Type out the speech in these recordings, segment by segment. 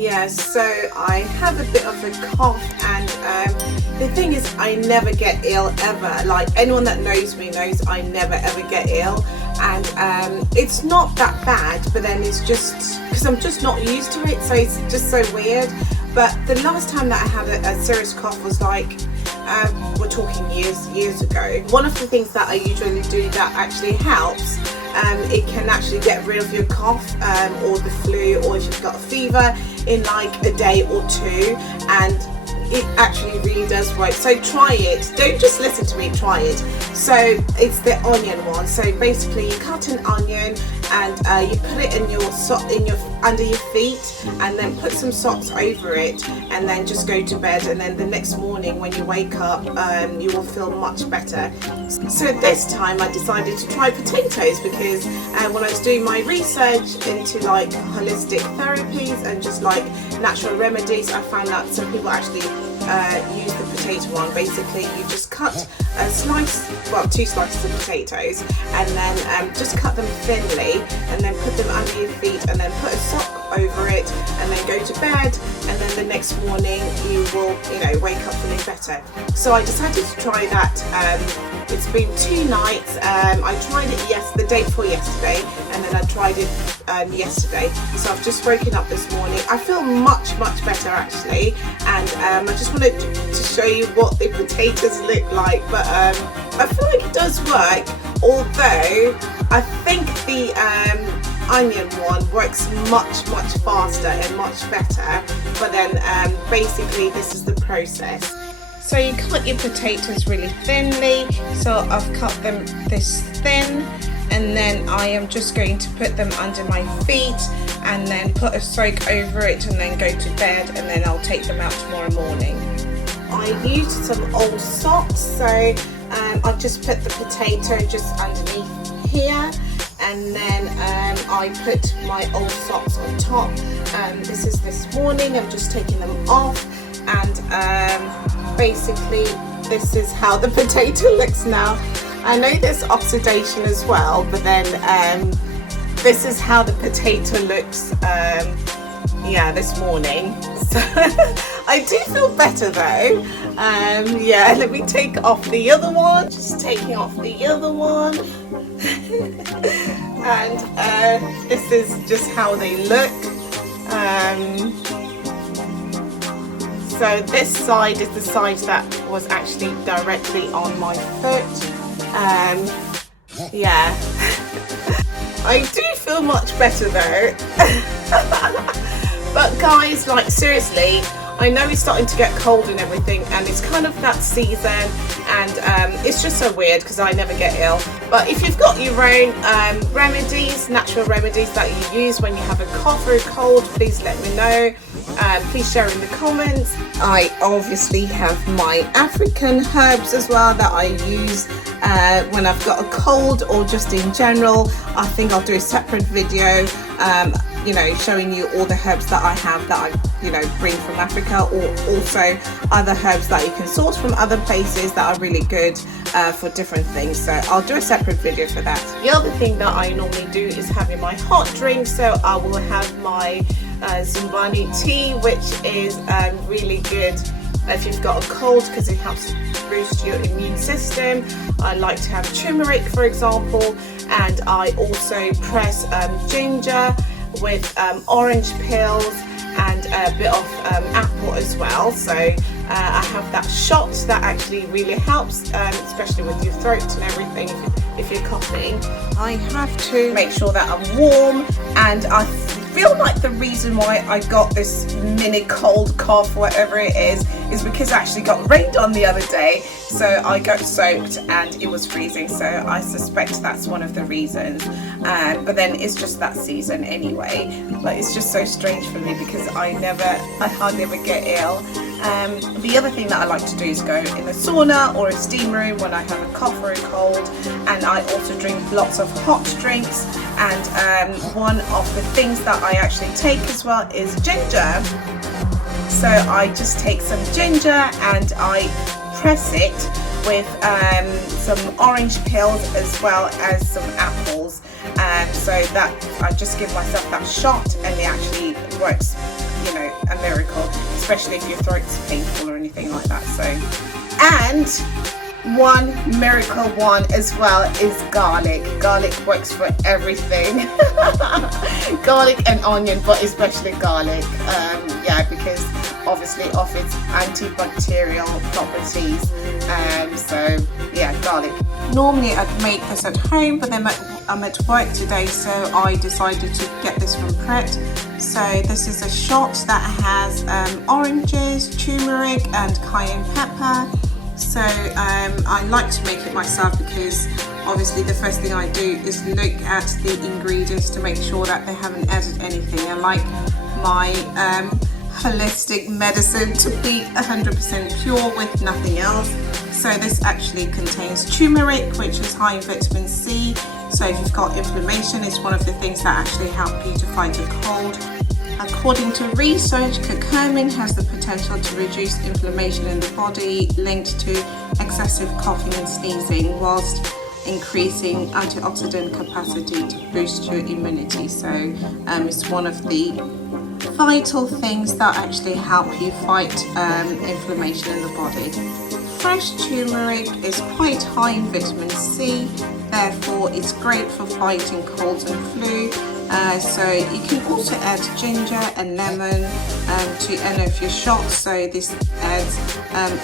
Yeah, so I have a bit of a cough, and the thing is, I never get ill ever. Like, anyone that knows me knows I never ever get ill, and it's not that bad, but then it's just because I'm just not used to it, so it's just so weird. But the last time that I had a serious cough was like, we're talking years ago. One of the things that I usually do that actually helps, it can actually get rid of your cough or the flu, or if you've got a fever, in like a day or two, and it actually really does work. So try it, don't just listen to me, try it. So it's the onion one. So basically you cut an onion and you put it in your under your feet, and then put some socks over it, and then just go to bed, and then the next morning when you wake up you will feel much better. So this time I decided to try potatoes, because when I was doing my research into like holistic therapies and just like natural remedies, I found that some people actually use the potato one. Basically you just cut a slice, well, 2 slices of potatoes, and then just cut them thinly, and then put them under your feet, and then put a sock over it, and then go to bed, and then the next morning you will, wake up feeling better. So I decided to try that. It's been 2 nights. I tried it the day before yesterday, and then I tried it yesterday. So I've just woken up this morning. I feel much better actually, and I just wanted to show you what the potatoes look like. But I feel like it does work, although I think the onion one works much faster and much better. But then basically this is the process. So you cut your potatoes really thinly. So I've cut them this thin, and then I am just going to put them under my feet, and then put a soak over it, and then go to bed, and then I'll take them out tomorrow morning. I used some old socks, so I've just put the potato just underneath here, and then I put my old socks on top. This is this morning. I'm just taking them off, and basically this is how the potato looks now. I know there's oxidation as well, but then this is how the potato looks this morning. So I do feel better though. Let me take off the other one. Just taking off the other one. And this is just how they look. So this side is the side that was actually directly on my foot. I do feel much better though. But guys, like seriously, I know it's starting to get cold and everything, and it's kind of that season, and it's just so weird because I never get ill. But if you've got your own remedies, natural remedies that you use when you have a cough or a cold, please let me know. Please share in the comments. I obviously have my African herbs as well that I use when I've got a cold, or just in general. I think I'll do a separate video showing you all the herbs that I have that I bring from Africa, or also other herbs that you can source from other places that are really good for different things. So I'll do a separate video for that. The other thing that I normally do is having my hot drink. So I will have my Zumbani tea, which is really good if you've got a cold, because it helps boost your immune system. I like to have turmeric, for example, and I also press ginger with orange peels and a bit of apple as well. So I have that shot that actually really helps, especially with your throat and everything if you're coughing. I have to make sure that I'm warm, and I feel like the reason why I got this mini cold cough, whatever it is because I actually got rained on the other day, so I got soaked and it was freezing. So I suspect that's one of the reasons, but then it's just that season anyway. But it's just so strange for me because I hardly ever get ill. The other thing that I like to do is go in a sauna or a steam room when I have a cough or a cold, and I also drink lots of hot drinks. And one of the things that I actually take as well is ginger. So I just take some ginger and I press it with some orange peels as well as some apples, so that I just give myself that shot, and it actually works you know, a miracle, especially if your throat's painful or anything like that. So, and one miracle one as well is garlic. Garlic works for everything. Garlic and onion, but especially garlic. Yeah, because obviously of its antibacterial properties. So yeah, garlic. Normally I'd make this at home, but then I'm at work today, so I decided to get this from Pret. So this is a shot that has oranges, turmeric and cayenne pepper. So I like to make it myself because obviously the first thing I do is look at the ingredients to make sure that they haven't added anything. I like my holistic medicine to be 100% pure with nothing else. So this actually contains turmeric, which is high in vitamin C. So if you've got inflammation, it's one of the things that actually help you to fight a cold. According to research, curcumin has the potential to reduce inflammation in the body linked to excessive coughing and sneezing, whilst increasing antioxidant capacity to boost your immunity. So it's one of the vital things that actually help you fight inflammation in the body. Fresh turmeric is quite high in vitamin C, therefore it's great for fighting colds and flu. So you can also add ginger and lemon to any of your shots, so this adds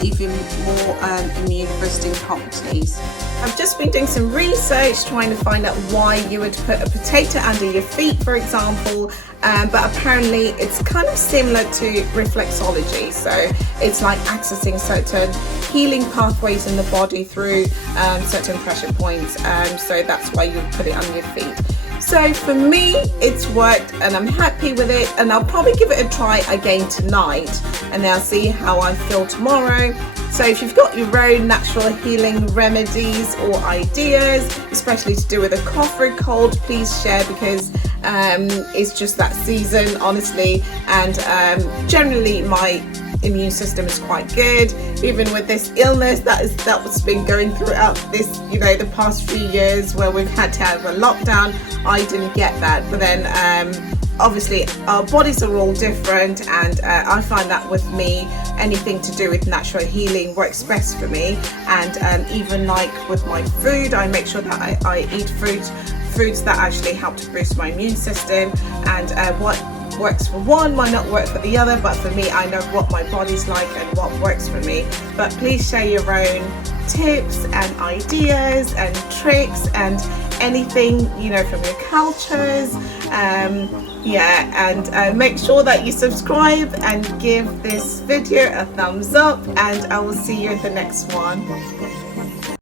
even more immune boosting properties. I've just been doing some research trying to find out why you would put a potato under your feet, for example, but apparently it's kind of similar to reflexology. So it's like accessing certain healing pathways in the body through certain pressure points. So that's why you would put it on your feet. So for me, it's worked and I'm happy with it, and I'll probably give it a try again tonight and then I'll see how I feel tomorrow. So if you've got your own natural healing remedies or ideas, especially to do with a cough or a cold, please share, because it's just that season, honestly, and generally my immune system is quite good, even with this illness that's been going throughout this, you know, the past few years where we've had to have a lockdown. I didn't get that, but then obviously our bodies are all different, and I find that with me, anything to do with natural healing works best for me. And even like with my food, I make sure that I eat foods that actually help to boost my immune system, and what works for one might not work for the other, but for me, I know what my body's like and what works for me. But please share your own tips and ideas and tricks and anything, you know, from your cultures. And make sure that you subscribe and give this video a thumbs up, and I will see you in the next one.